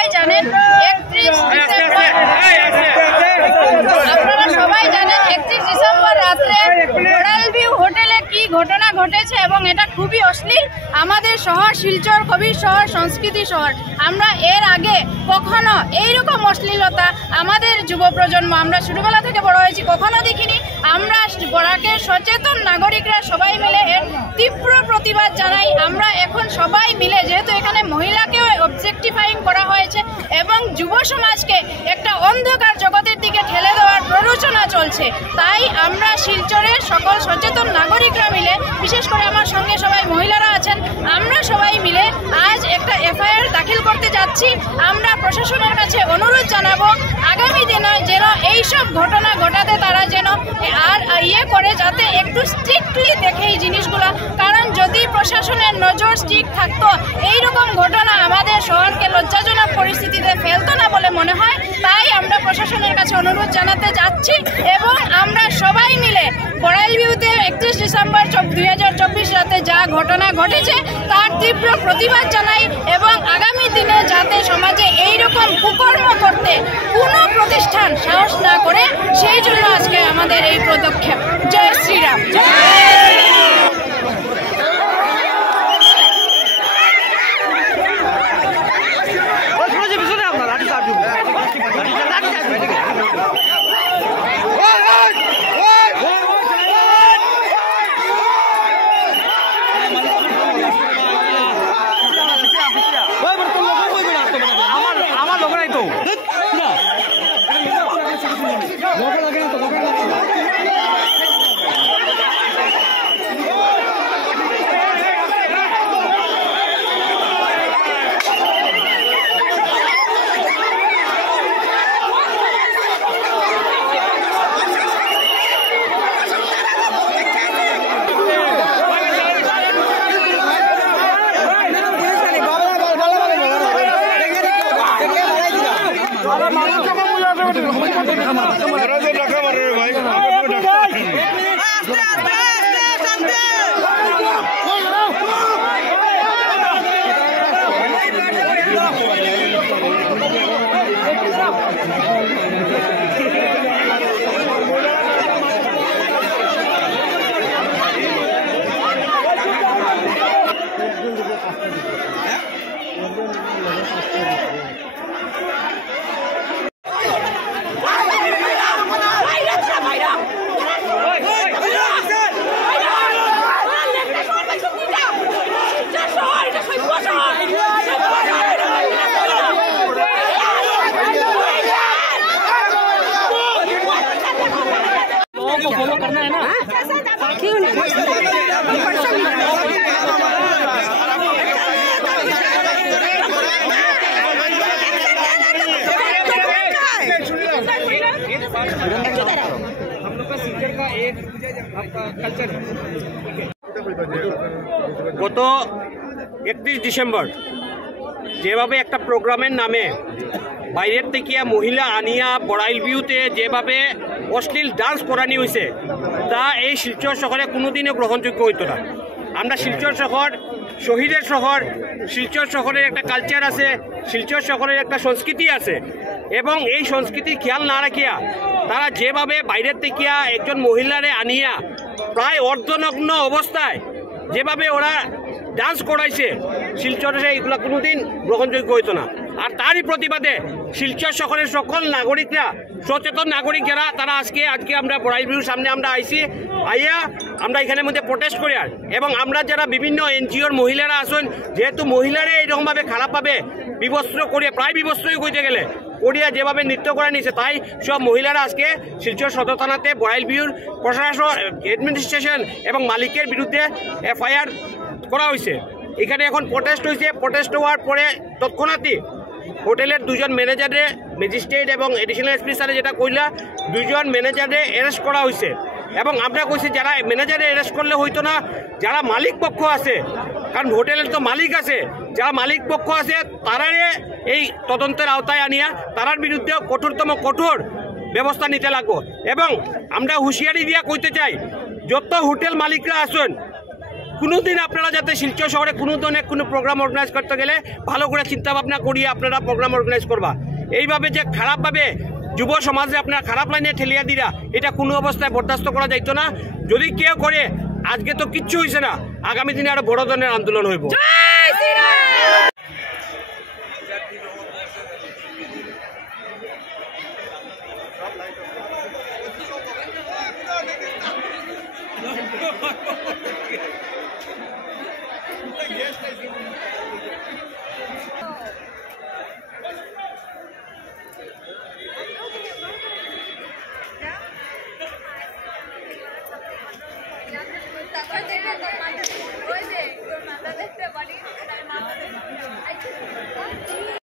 সবাই জানেন 31 ডিসেম্বর রাত্রে বড়াইল ভিউ হোটেলে কি ঘটনা ঘটেছে এবং এটা খুবই অশ্লীল। আমাদের শহর শিলচর কবির শহর, সংস্কৃতি শহর। আমরা এর আগে কখনো এইরকম অশ্লীলতা আমাদের যুব প্রজন্ম, আমরা ছোটবেলা থেকে বড় হয়েছি, কখনো দেখিনি। আমরা বরাকের সচেতন নাগরিকরা সবাই মিলে এর তীব্র প্রতিবাদ জানাই। আমরা এখন সবাই মিলে, যেহেতু এখানে মহিলাকেও অবজেক্টিফাইং করা হয়েছে এবং যুব সমাজকে একটা অন্ধকার জগতের দিকে ঠেলে দেওয়ার প্ররোচনা চলছে, তাই আমরা শিলচরের সকল সচেতন নাগরিকরা মিলে, বিশেষ করে আমার সঙ্গে সবাই মহিলারা আছেন, আমরা সবাই মিলে আজ একটা এফআইআর দাখিল করতে যাচ্ছি। আমরা প্রশাসনের কাছে অনুরোধ জানাবো আগামী দিনে যেন এইসব ঘটনা ঘটাতে তারা যেন আর করে, যাতে একটু স্ট্রিক্টলি দেখে এই জিনিসগুলো। কারণ যদি প্রশাসনের নজর স্ট্রিক্ট থাকতো, এইরকম ঘটনা আমাদের শহরকে লজ্জাজনক পরিস্থিতিতে ফেলতো না বলে মনে হয়। তাই আমরা প্রশাসনের কাছে অনুরোধ জানাতে যাচ্ছি এবং আমরা সবাই মিলে বড়াইল ভিউতে 31 ডিসেম্বর 2024 রাতে যা ঘটনা ঘটেছে তার তীব্র প্রতিবাদ জানাই এবং আগামী দিনে যাতে সমাজে এইরকম কুকর্ম করতে কোনো প্রতিষ্ঠান সাহস না করে, সেই জন্য আজকে আমাদের এই পদক্ষেপ। জয় শ্রীরাম। फॉलो करना है ना। हम लोग का सीजन का एक आपका कल्चर है। গত 31 ডিসেম্বর যেভাবে একটা প্রোগ্রামের নামে বাইরের থেকে মহিলা আনিয়া বড়াইল ভিউতে যেভাবে অশ্লীল ডান্স করানি হয়েছে তা এই শিলচর শহরে কোনোদিনও গ্রহণযোগ্য হইতো না। আমরা শিলচর শহর শহীদের শহর, শিলচর শহরের একটা কালচার আছে, শিলচর শহরের একটা সংস্কৃতি আছে এবং এই সংস্কৃতি খেয়াল না রাখিয়া তারা যেভাবে বাইরের থেকে একজন মহিলারে আনিয়া প্রায় অর্ধনগ্ন অবস্থায় যেভাবে ওরা ডান্স করাইছে শিলচরে এগুলো কোনোদিন গ্রহণযোগ্য হইতো না। আর তারই প্রতিবাদে শিলচর শহরের সকল নাগরিকরা, সচেতন নাগরিক যারা, তারা আজকে আমরা বড়াইল ভিউর সামনে আমরা আইয়া আমরা এখানের মধ্যে প্রোটেস্ট করি। আর এবং আমরা যারা বিভিন্ন এনজিওর মহিলারা আসুন, যেহেতু মহিলারা এইরকমভাবে খারাপভাবে বিবস্ত্র করিয়া, প্রায় বিবস্ত্রই কইতে গেলে করিয়া যেভাবে নৃত্য করে নিয়েছে, তাই সব মহিলারা আজকে শিলচর সদর থানাতে বড়াইল ভিউর প্রশাসন, অ্যাডমিনিস্ট্রেশন এবং মালিকের বিরুদ্ধে এফআইআর করা হয়েছে। এখানে এখন প্রোটেস্ট হয়েছে। প্রোটেস্ট হওয়ার পরে তৎক্ষণাৎই হোটেলের দুজন ম্যানেজারে, ম্যাজিস্ট্রেট এবং এডিশনাল এসপি স্যারে যেটা কইলা, দুজন ম্যানেজারে অ্যারেস্ট করা হয়েছে। এবং আমরা কইছি যারা ম্যানেজারে অ্যারেস্ট করলে হইতো না, যারা মালিক পক্ষ আছে, কারণ হোটেলের তো মালিক আছে, যারা মালিক পক্ষ আছে তারারে এই তদন্তের আওতায় আনিয়া তারার বিরুদ্ধে কঠোর ব্যবস্থা নিতে লাগবো। এবং আমরা হুঁশিয়ারি দিয়া কইতে চাই, যত হোটেল মালিকরা আসুন, কোনোদিন আপনারা যাতে শিলচর শহরে কোনো ধরনের কোনো প্রোগ্রাম অর্গানাইজ করতে গেলে ভালো করে চিন্তা ভাবনা করিয়ে আপনারা প্রোগ্রাম অর্গানাইজ করবা। এইভাবে যে খারাপভাবে যুব সমাজে আপনারা খারাপ লাইনে ঠেলিয়া দিরা, এটা কোনো অবস্থায় বরদাস্ত করা যাইতো না। যদি কেউ করে, আজকে তো কিচ্ছু হয়েছে না, আগামী দিনে আরো বড় ধরনের আন্দোলন হইব। দেখতে